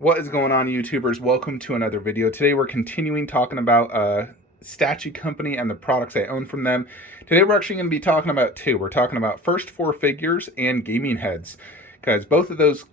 What is going on, YouTubers? Welcome to another video. Today we're continuing talking about statue company and the products I own from them. Today we're actually going to be talking about two. We're talking about First4Figures and Gaming Heads, because both of those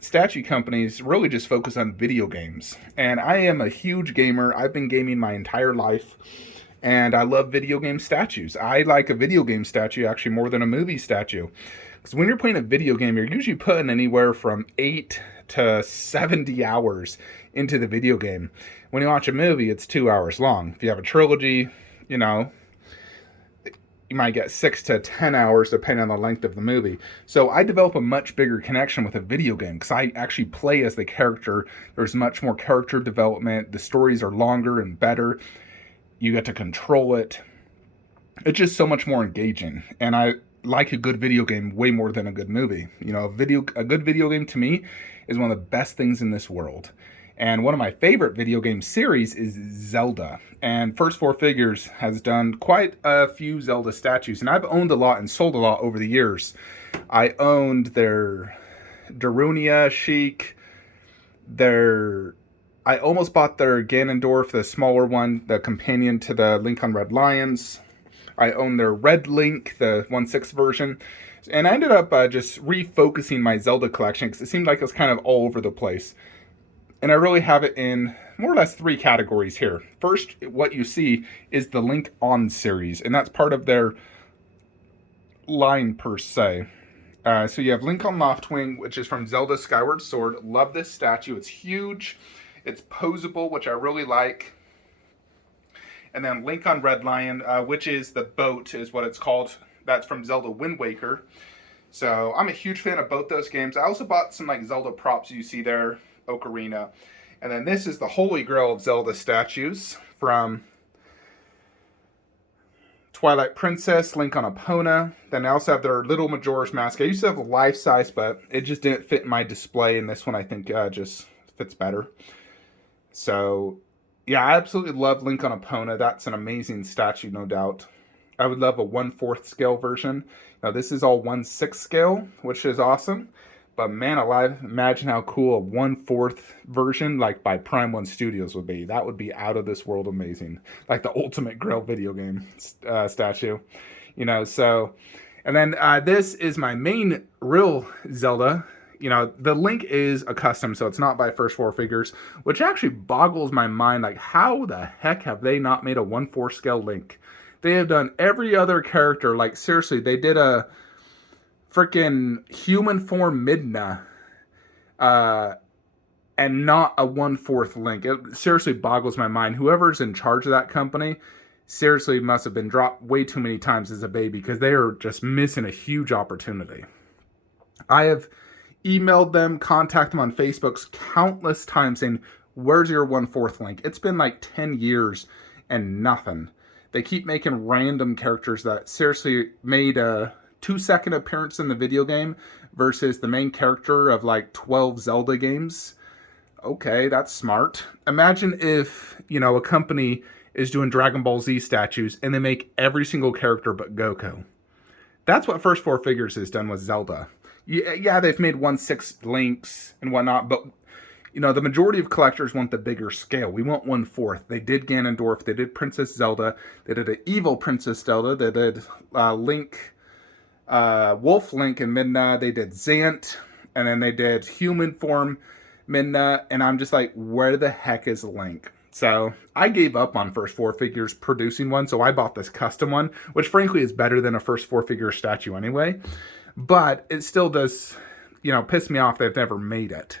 statue companies really just focus on video games. And I am a huge gamer. I've been gaming my entire life, and I love video game statues. I like a video game statue actually more than a movie statue. Because when you're playing a video game, you're usually putting anywhere from 8 to 70 hours into the video game. When you watch a movie, it's 2 hours long. If you have a trilogy, you know, you might get 6 to 10 hours depending on the length of the movie. So I develop a much bigger connection with a video game because I actually play as the character. There's much more character development. The stories are longer and better. You get to control it. It's just so much more engaging. And I like a good video game way more than a good movie. You know, a good video game to me is one of the best things in this world. And one of my favorite video game series is Zelda. And First4Figures has done quite a few Zelda statues. And I've owned a lot and sold a lot over the years. I owned their Darunia Sheik, I almost bought their Ganondorf, the smaller one, the companion to the Link on Red Lions. I own their Red Link, the 1/6 version. And I ended up just refocusing my Zelda collection because it seemed like it was kind of all over the place. And I really have it in more or less 3 categories here. First, what you see is the Link On series, and that's part of their line per se. So you have Link on Loftwing, which is from Zelda Skyward Sword. Love this statue. It's huge. It's posable, which I really like. And then Link on Red Lion, which is the boat, is what it's called. That's from Zelda Wind Waker. So I'm a huge fan of both those games. I also bought some like Zelda props you see there, Ocarina. And then this is the holy grail of Zelda statues from Twilight Princess, Link on Epona. Then I also have their Little Majora's Mask. I used to have a life size, but it just didn't fit in my display. And this one I think just fits better. So yeah, I absolutely love Link on Epona. That's an amazing statue, no doubt. I would love a 1/4 scale version. Now, this is all 1/6 scale, which is awesome. But man alive, imagine how cool a 1/4 version, like by Prime One Studios, would be. That would be out of this world amazing. Like the ultimate Grail video game statue. You know, so. And then this is my main real Zelda. You know, the Link is a custom, so it's not by First4Figures, which actually boggles my mind. Like, how the heck have they not made a 1/4 scale Link? They have done every other character. Like, seriously, they did a freaking human form Midna, and not a 1/4 Link. It seriously boggles my mind. Whoever's in charge of that company seriously must have been dropped way too many times as a baby, because they are just missing a huge opportunity. I have emailed them, contacted them on Facebook countless times saying, where's your 1/4 Link? It's been like 10 years and nothing. They keep making random characters that seriously made a 2-second appearance in the video game versus the main character of like 12 Zelda games. Okay, that's smart. Imagine if, you know, a company is doing Dragon Ball Z statues and they make every single character but Goku. That's what First4Figures has done with Zelda. Yeah, they've made 1/6 Links and whatnot, but you know, the majority of collectors want the bigger scale. We want 1/4. They did Ganondorf, they did Princess Zelda, they did an evil Princess Zelda, they did Link, Wolf Link and Midna, they did Zant, and then they did human form Midna, and I'm just like, where the heck is Link? So I gave up on First4Figures producing one, so I bought this custom one, which frankly is better than a First4Figure statue anyway. But it still does, you know, piss me off they've never made it.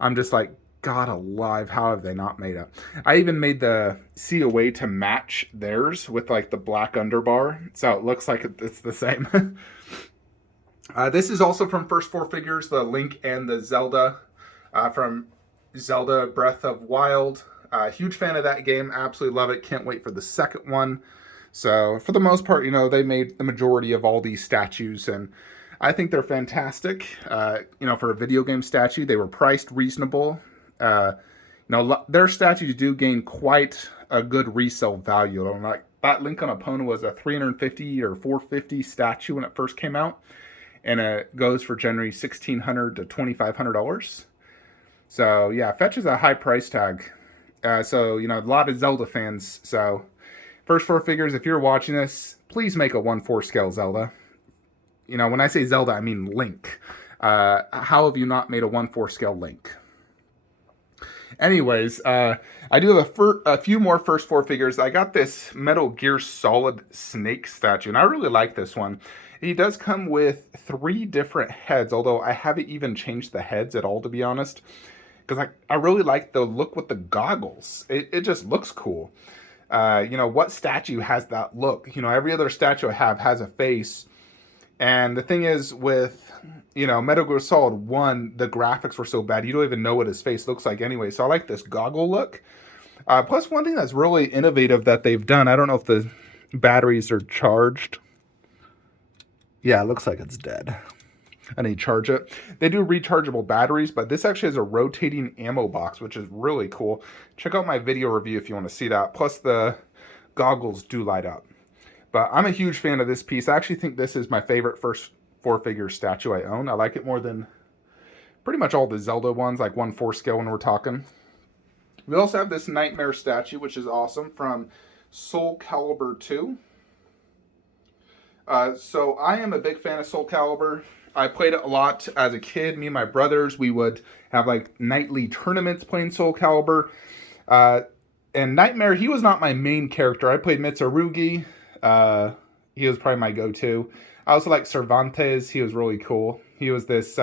I'm just like, God alive, how have they not made it? I even made the COA to match theirs with like the black underbar, so it looks like it's the same. This is also from First4Figures, the Link and the Zelda from Zelda Breath of Wild. Huge fan of that game, absolutely love it. Can't wait for the second one. So for the most part, you know, they made the majority of all these statues, and I think they're fantastic. You know, for a video game statue, they were priced reasonable. You know, their statues do gain quite a good resale value. Like that Link on Epona was a $350 or $450 statue when it first came out, and it goes for generally $1,600 to $2,500. So yeah, fetches a high price tag. So a lot of Zelda fans. So First4Figures, if you're watching this, please make a 1/4 scale Zelda. When I say Zelda, I mean Link. How have you not made a 1/4 scale Link? Anyways, I do have a few more First4Figures. I got this Metal Gear Solid Snake statue, and I really like this one. He does come with 3 different heads, although I haven't even changed the heads at all, to be honest. Because I really like the look with the goggles. It just looks cool. What statue has that look? Every other statue I have has a face. And the thing is with, Metal Gear Solid 1, the graphics were so bad, you don't even know what his face looks like anyway. So I like this goggle look. Plus, one thing that's really innovative that they've done, I don't know if the batteries are charged. Yeah, it looks like it's dead. I need to charge it. They do rechargeable batteries, but this actually has a rotating ammo box, which is really cool. Check out my video review if you want to see that. Plus, the goggles do light up. But I'm a huge fan of this piece. I actually think this is my favorite First4Figures statue I own. I like it more than pretty much all the Zelda ones, like 1/4 scale when we're talking. We also have this Nightmare statue, which is awesome, from Soul Calibur 2. So I am a big fan of Soul Calibur. I played it a lot as a kid. Me and my brothers, we would have like nightly tournaments playing Soul Calibur. And Nightmare, he was not my main character. I played Mitsurugi. He was probably my go-to. I also like Cervantes. He was really cool. He was this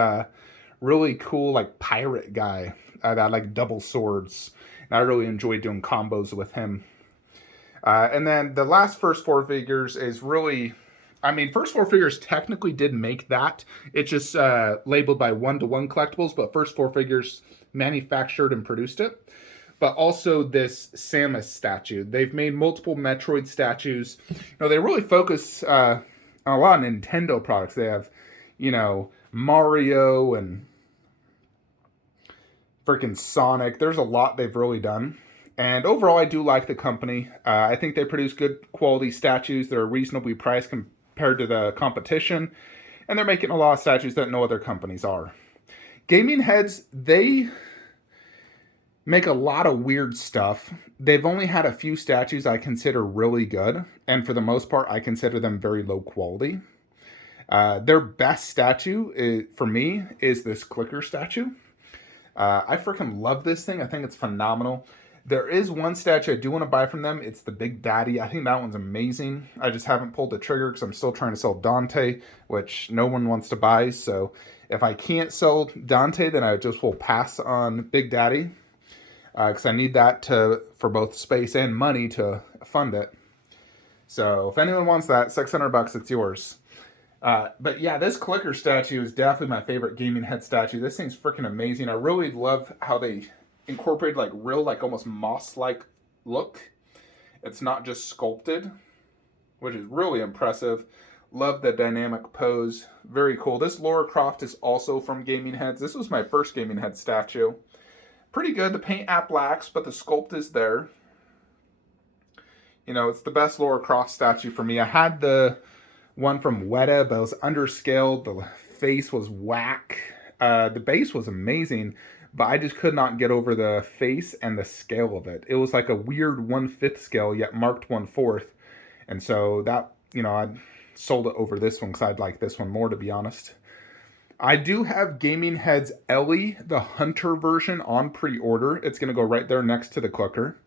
really cool like pirate guy that had like double swords. And I really enjoyed doing combos with him. And then the last First4Figures is really... First4Figures technically did make that. It's just labeled by 1-to-1 Collectibles, but First4Figures manufactured and produced it. But also this Samus statue. They've made multiple Metroid statues. They really focus on a lot of Nintendo products. They have, Mario and freaking Sonic. There's a lot they've really done. And overall, I do like the company. I think they produce good quality statues that are reasonably priced compared to the competition. And they're making a lot of statues that no other companies are. Gaming Heads, they make a lot of weird stuff. They've only had a few statues I consider really good. And for the most part, I consider them very low quality. Their best statue, for me, is this clicker statue. I freaking love this thing. I think it's phenomenal. There is one statue I do want to buy from them. It's the Big Daddy. I think that one's amazing. I just haven't pulled the trigger because I'm still trying to sell Dante, which no one wants to buy. So if I can't sell Dante, then I just will pass on Big Daddy. Because I need that for both space and money to fund it. So if anyone wants that, $600, it's yours. But yeah, this clicker statue is definitely my favorite Gaming Head statue. This thing's freaking amazing. I really love how they incorporated like real, like almost moss-like look. It's not just sculpted, which is really impressive. Love the dynamic pose. Very cool. This Lara Croft is also from Gaming Heads. This was my first Gaming Head statue. Pretty good. The paint app lacks, but the sculpt is there. It's the best Lara Croft statue for me. I had the one from Weta, but it was underscaled. The face was whack. The base was amazing, but I just could not get over the face and the scale of it. It was like a weird 1/5 scale, yet marked 1/4. And so that, I sold it over this one because I'd like this one more, to be honest. I do have Gaming Head's Ellie, the Hunter version, on pre-order. It's going to go right there next to the clicker.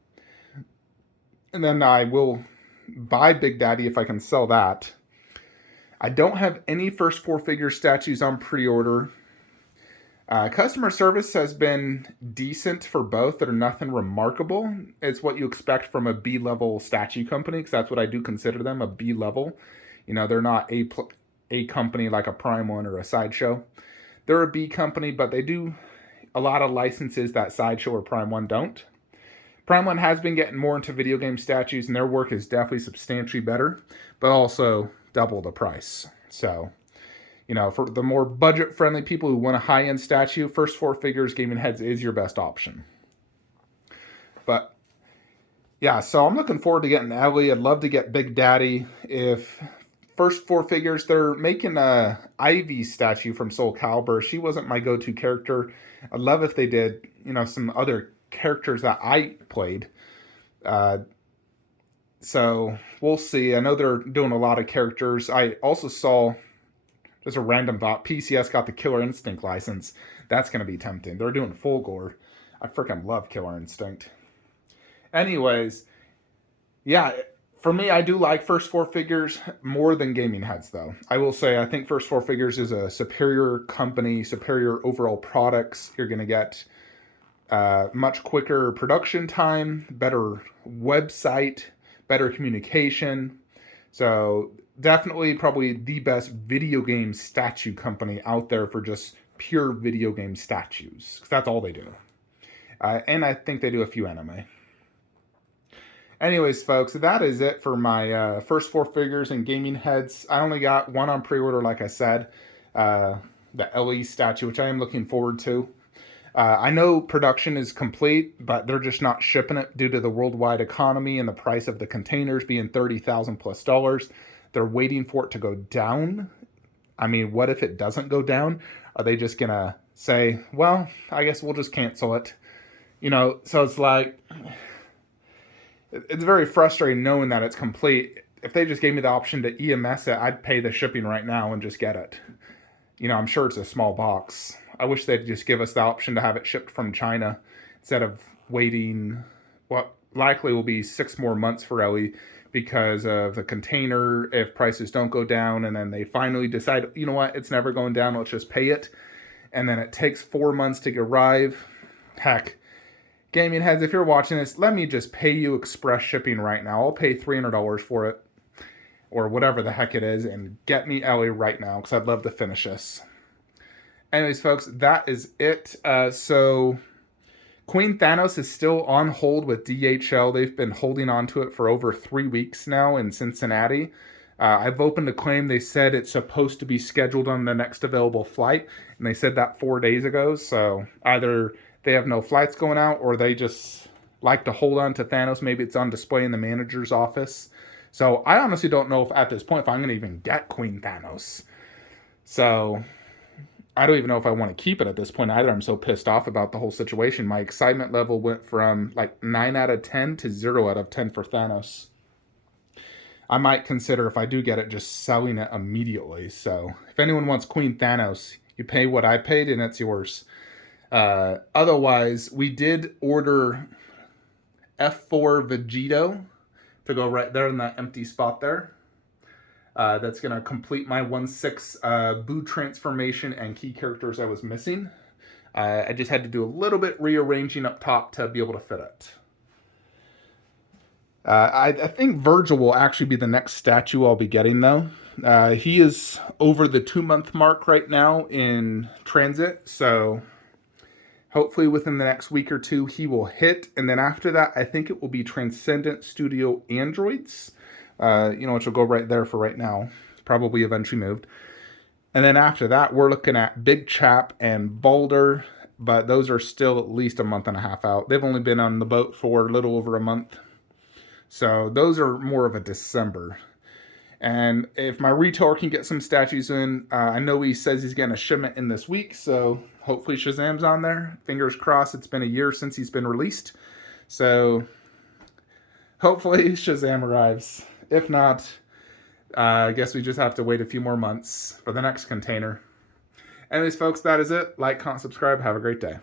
And then I will buy Big Daddy if I can sell that. I don't have any First4Figures statues on pre-order. Customer service has been decent for both. They're nothing remarkable. It's what you expect from a B-level statue company, because that's what I do consider them, a B-level. They're not a company like a Prime One or a Sideshow. They're a B company, but they do a lot of licenses that Sideshow or Prime One don't. Prime One has been getting more into video game statues, and their work is definitely substantially better, but also double the price. So, for the more budget-friendly people who want a high-end statue, First4Figures Gaming Heads is your best option. But yeah, so I'm looking forward to getting Ellie. I'd love to get Big Daddy. If First4Figures, they're making a Ivy statue from Soul Calibur. She wasn't my go-to character. I'd love if they did, some other characters that I played. So we'll see. I know they're doing a lot of characters. I also saw, just a random thought, PCS got the Killer Instinct license. That's going to be tempting. They're doing full gore. I freaking love Killer Instinct. Anyways, yeah, for me, I do like First4Figures more than Gaming Heads, though. I will say I think First4Figures is a superior company, superior overall products. You're going to get much quicker production time, better website, better communication. So definitely probably the best video game statue company out there for just pure video game statues. 'Cause that's all they do. And I think they do a few anime. Anyways, folks, that is it for my First4Figures and Gaming Heads. I only got one on pre-order, like I said. The LE statue, which I am looking forward to. I know production is complete, but they're just not shipping it due to the worldwide economy and the price of the containers being $30,000+. They're waiting for it to go down. I mean, what if it doesn't go down? Are they just going to say, well, I guess we'll just cancel it? So it's like, it's very frustrating knowing that it's complete. If they just gave me the option to EMS it, I'd pay the shipping right now and just get it. I'm sure it's a small box. I wish they'd just give us the option to have it shipped from China instead of waiting what likely will be 6 more months for Ellie because of the container, if prices don't go down, and then they finally decide, you know what, it's never going down, let's just pay it. And then it takes 4 months to arrive. Heck, Gaming Heads, if you're watching this, let me just pay you express shipping right now. I'll pay $300 for it, or whatever the heck it is, and get me Ellie right now, because I'd love to finish this. Anyways, folks, that is it. So Queen Thanos is still on hold with DHL. They've been holding on to it for over 3 weeks now in Cincinnati. I've opened a claim. They said it's supposed to be scheduled on the next available flight, and they said that 4 days ago. So either they have no flights going out, or they just like to hold on to Thanos. Maybe it's on display in the manager's office. So I honestly don't know if at this point if I'm going to even get Queen Thanos. So I don't even know if I want to keep it at this point either. I'm so pissed off about the whole situation. My excitement level went from like 9 out of 10 to 0 out of 10 for Thanos. I might consider, if I do get it, just selling it immediately. So if anyone wants Queen Thanos, you pay what I paid and it's yours. Otherwise, we did order F4 Vegito to go right there in that empty spot there. That's going to complete my 1/6 Boo transformation and key characters I was missing. I just had to do a little bit rearranging up top to be able to fit it. I think Virgil will actually be the next statue I'll be getting, though. He is over the 2-month mark right now in transit, so hopefully within the next week or two he will hit. And then after that, I think it will be Transcendent Studio Androids, which will go right there for right now. It's probably eventually moved. And then after that, we're looking at Big Chap and Balder, but those are still at least a month and a half out. They've only been on the boat for a little over a month. So those are more of a December. And if my retailer can get some statues in, I know he says he's getting a shipment in this week, so hopefully Shazam's on there. Fingers crossed. It's been a year since he's been released. So hopefully Shazam arrives. If not, I guess we just have to wait a few more months for the next container. Anyways, folks, that is it. Like, comment, subscribe. Have a great day.